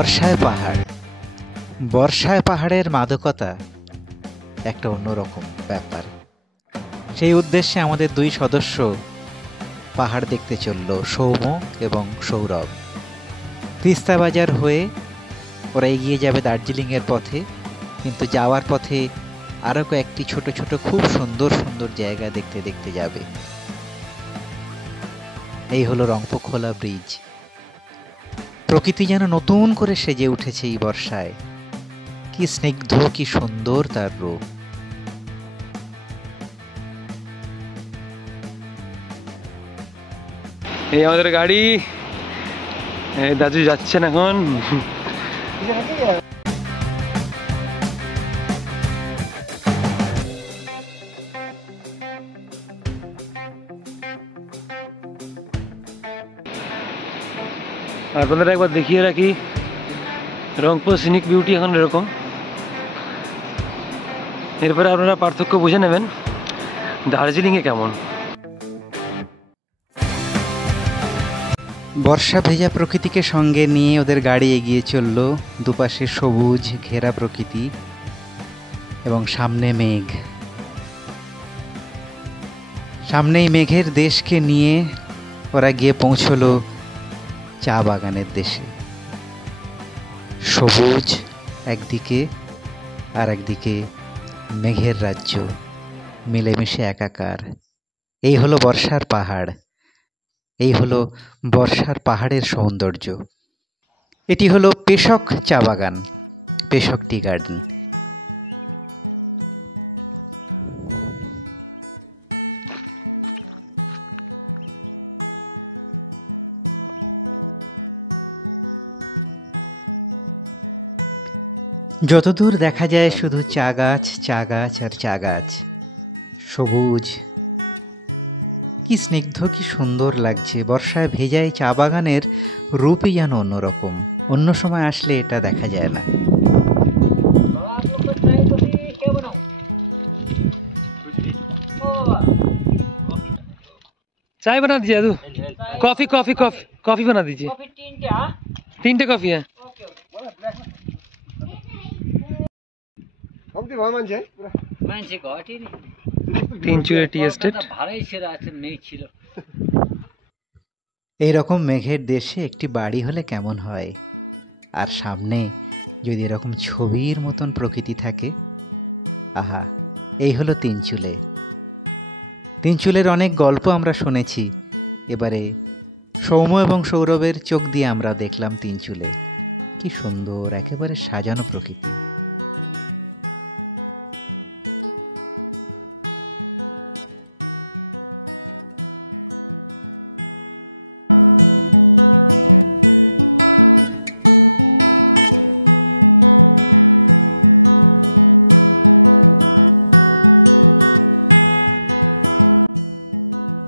বর্ষায় পাহাড়। বর্ষায় পাহাড়ের মাদকতা একটা অন্যরকম ব্যাপার। সেই উদ্দেশ্যে আমাদের দুই সদস্য পাহাড় দেখতে চলল, সৌম্য এবং সৌরভ। তিস্তা বাজার হয়ে ওরা এগিয়ে যাবে দার্জিলিংয়ের পথে, কিন্তু যাওয়ার পথে আরও কয়েকটি ছোট ছোট খুব সুন্দর সুন্দর জায়গা দেখতে দেখতে যাবে। এই হলো রংপুখোলা ব্রিজ। প্রকৃতি যেন নতুন করে সেজে উঠেছে এই বর্ষায়। কি স্নিগ্ধ, কি সুন্দর তার রূপ। এই আমাদের গাড়ি, দাদু যাচ্ছেন এখন। আপনাদের একবার দেখিয়ে রাখি, রংপুর সিনিক বিউটি এখন এরকম। এরপরে আপনারা পার্থক্য বুঝে নেবেন দার্জিলিংয়ে কেমন। বর্ষা ভেজা প্রকৃতিকে সঙ্গে নিয়ে ওদের গাড়ি এগিয়ে চলল। দুপাশে সবুজ ঘেরা প্রকৃতি এবং সামনে মেঘ। সামনেই মেঘের দেশকে নিয়ে ওরা গিয়ে পৌঁছলো চা বাগানের দেশে। সবুজ একদিকে আর একদিকে মেঘের রাজ্য, মিলেমিশে একাকার। এই হলো বর্ষার পাহাড়, এই হলো বর্ষার পাহাড়ের সৌন্দর্য। এটি হলো পেশক চা বাগান, পেশক টি গার্ডেন। যতদূর দেখা যায় শুধু চা গাছ, চা গাছ আর চা গাছ। সবুজ, কি স্নিগ্ধ, কি সুন্দর লাগছে। বর্ষায় ভেজায় চা বাগানের রূপই যেন অন্যরকম। অন্য সময় আসলে এটা দেখা যায় না। चाय बना दीजिए दादू। कॉफी कॉफी कॉफी कॉफी बना दीजिए। तीनटे कॉफी है। তিনচুরে টি এস্টেট। এইরকম মেঘের দেশে একটি বাড়ি হলে কেমন হয়, আর সামনে যদি এরকম ছবির মতন প্রকৃতি থাকে। আহা, এই হলো তিনচুলে। তিনচুলের অনেক গল্প আমরা শুনেছি, এবারে সৌম্য এবং সৌরভের চোখ দিয়ে আমরা দেখলাম তিনচুলে। কি সুন্দর, একেবারে সাজানো প্রকৃতি।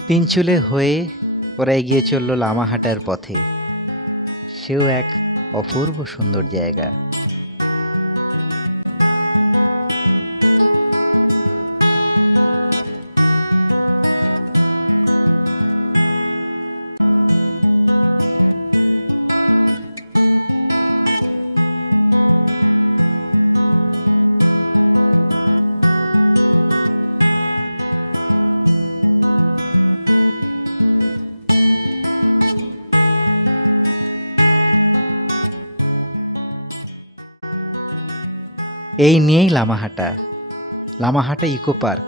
তিনচুলে হয়ে ওরা এগিয়ে চলল লামাহাটার পথে। সেও এক অপূর্ব সুন্দর জায়গা। এই নিয়েই লামাহাটা, লামাহাটা ইকো পার্ক।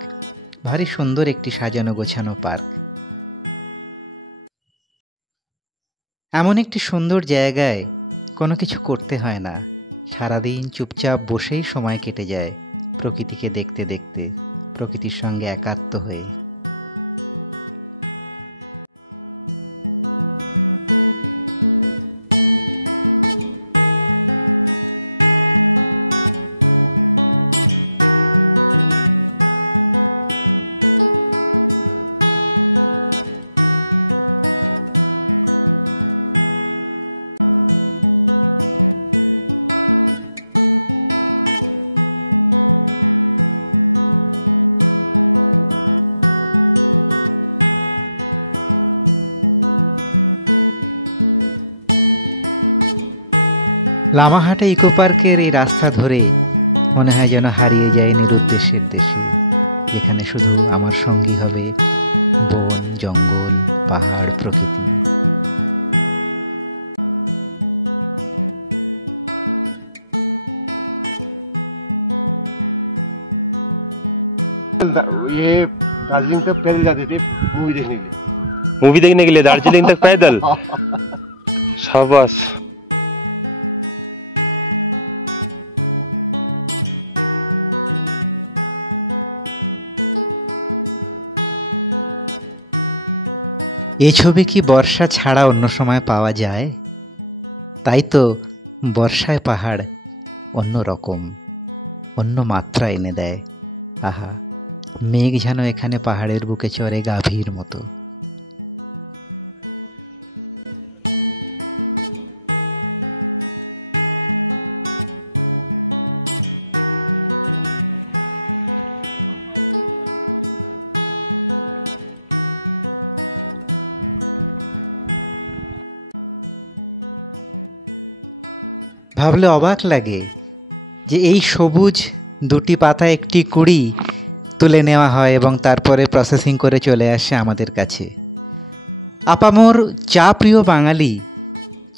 ভারী সুন্দর একটি সাজানো গোছানো পার্ক। এমন একটি সুন্দর জায়গায় কোনো কিছু করতে হয় না, সারাদিন চুপচাপ বসেই সময় কেটে যায় প্রকৃতিকে দেখতে দেখতে, প্রকৃতির সঙ্গে একাত্ম হয়ে। লামাহাটে ইকো পার্কের এই রাস্তা ধরে মনে হয় যেন হারিয়ে যায় নিরুদ্দেশের দেশে, যেখানে শুধু আমার সঙ্গী হবে বন, জঙ্গল, পাহাড়, প্রকৃতি। ये दार्जिलिंग तक पैदल जाते थे मूवी देखने के लिए। मूवी देखने के लिए दार्जिलिंग तक पैदल? शाबाश। এই ছবি কি বর্ষা ছাড়া অন্য সময় পাওয়া যায়? তাই তো বর্ষায় পাহাড় অন্য রকম, অন্য মাত্রা এনে দেয়। আহা, মেঘ যেন এখানে পাহাড়ের বুকে চড়ে গাভীর মতো। ভাবলে অবাক লাগে যে এই সবুজ দুটি পাতা একটি কুড়ি তুলে নেওয়া হয় এবং তারপরে প্রসেসিং করে চলে আসে আমাদের কাছে। আপামর চা প্রিয় বাঙালি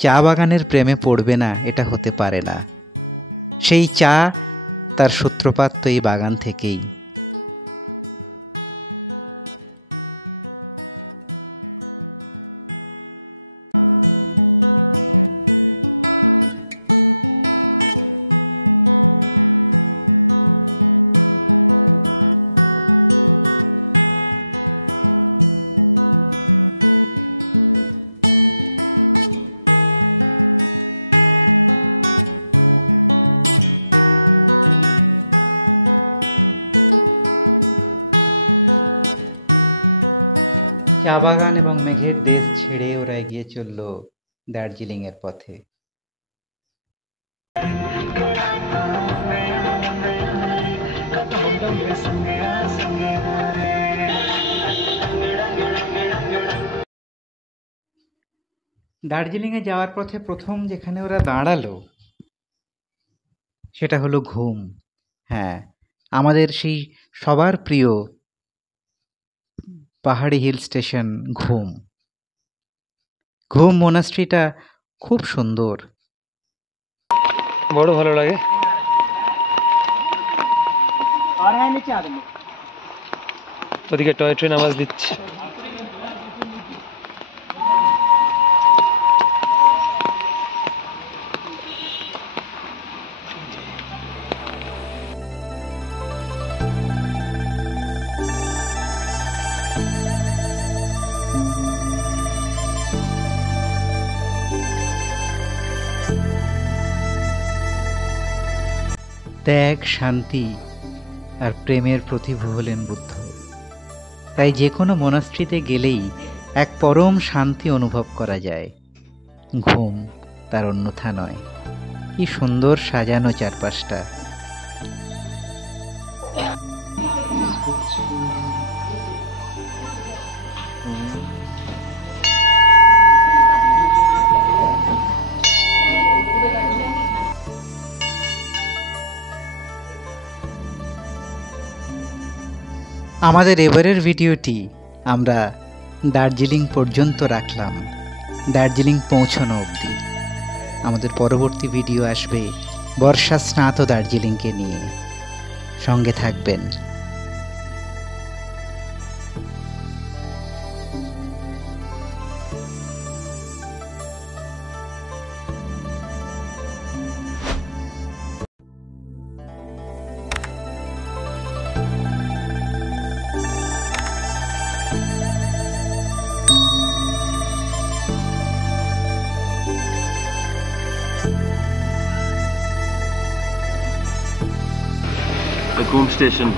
চা বাগানের প্রেমে পড়বে না, এটা হতে পারে না। সেই চা তার সূত্রপাত তো এই বাগান থেকেই। চা বাগান এবং মেঘের দেশ ছেড়ে ওরা এগিয়ে চলল দার্জিলিং এর পথে। দার্জিলিং এ যাওয়ার পথে প্রথম যেখানে ওরা দাঁড়ালো সেটা হলো ঘুম। হ্যাঁ, আমাদের সেই সবার প্রিয় পাহাড়ি হিল স্টেশন ঘুম। ঘুম মোনাস্ট্রিটা খুব সুন্দর। বড় ভালো লাগে। ওদিকে টয় ট্রেন আওয়াজ দিচ্ছে। ত্যাগ, শান্তি আর প্রেমের প্রতিভূ হলেন বুদ্ধ। তাই যে কোনো মোনাস্ট্রিতে গেলেই এক পরম শান্তি অনুভব করা যায়। ঘুম তার অন্যথা নয়। কি সুন্দর সাজানো চারপাশটা। আমাদের এবারের ভিডিওটি আমরা দার্জিলিং পর্যন্ত রাখলাম, দার্জিলিং পৌঁছানো অবধি। আমাদের পরবর্তী ভিডিও আসবে বর্ষা স্নাত দার্জিলিংকে নিয়ে। সঙ্গে থাকবেন। The Goom Station.